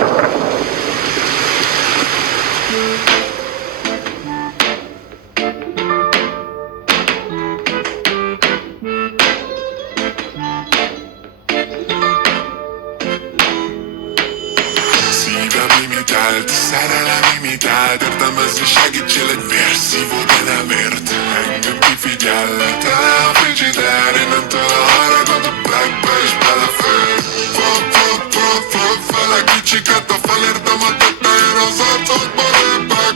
Szívem limitált, szerelem imitált, értelmezni segítsél egy vérszívó, de nem ért. Engem kifigyel, tele a frigider, innentől a haragod a blackbe és belefér. Fele kicsiket, a felértem a tetején, az arcodba lépek.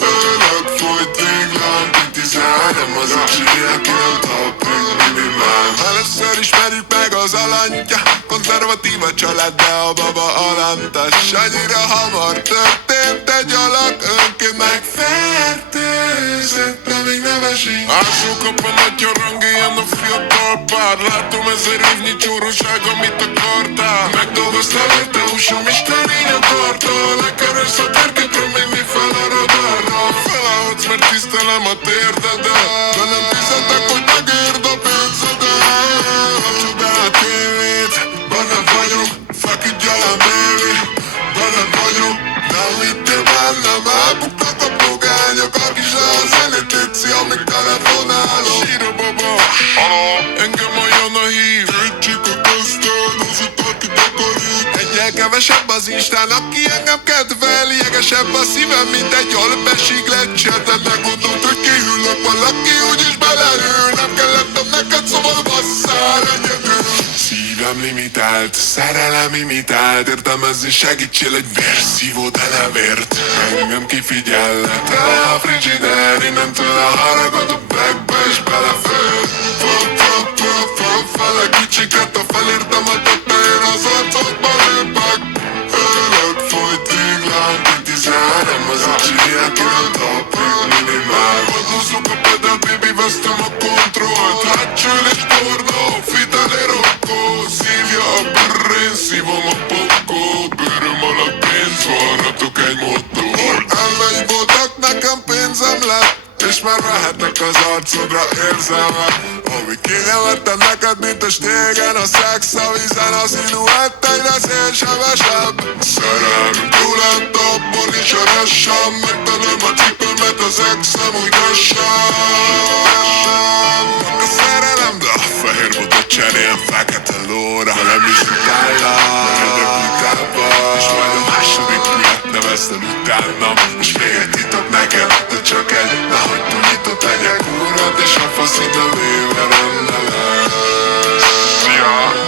Ölök folyt véglán, kritizál, nem az a csinálja, aki nem tapig minimál. Először ismerjük meg az alanyja, konzervatív a család, de a baba alantas. Annyira hamar történt egy alak, önként megfertőzött, amíg nem esik. Ásókap a nagy rang, ilyen a fiatal pár. Látom 1000 évnyi csóróság, amit akartál. Megdolgoztál érte, húsom isteni a tartó. Lekerülsz a terketről, még mi fel a radarra. Felállhatsz, mert tisztelem a térdedet, de nem hiszedek, hogy megérd a pénzedet. Kapcsold be a tévét, benned vagyok, feküdj el a baby. Benned vagyok, nem hittél bennem, elbuknak a pogányok. Akis le a zenét, létszi, amíg telefonálok. Sír a baba, haló, engem olyan a hív. Két csika köztön, az utat ki takarít. Egyel kevesebb az Instán, aki engem kedvel. Jegesebb a szívem, mint egy alpesiglett cserben. Megmondod, hogy kihűlök, valaki úgyis belerül. Nem kellettem neked, szóval basszál egyedül. Szívem limitált, szerelem imitált, értelmezni segítsél egy vérszívó, de nem ért. Engem kifigyel, tele a frigider, innentől a haragod a blackbe és belefér. Fele kicsiket, a felértem a tetején, az arcodba lépek. Ölök folyt véglán, kritizál, nem az a csinálja, aki nem tapig minimál. Vadúzzuk a pedal, baby, vesztem a kontrollt. Hátsülés torna, fitele rokkó. Szívja a brrrén, szívom a pokót. Bőröm alatt pénz van, ratok egy motor. Elvei voltak, nekem pénzem lett, és már vehetnek az arcodra érzelmet. Ami kinevettem neked, mint a stégen, a szex a vízen, a sziluett egyre szélsebesebb. Szerelmünk túl lett abból is eressem, megtalálom a cipőmet, az exem úgy gassam. A szerelem, de a fehér botot cserélem fekete lóra. Velem is utállak, megyek utába, és majd a második miatt neveztem utánam. És még egy titok neked, de csak egy, nehogy túl nyitott legyek úrad, és a fasz ide véve lenne lesz. Ja.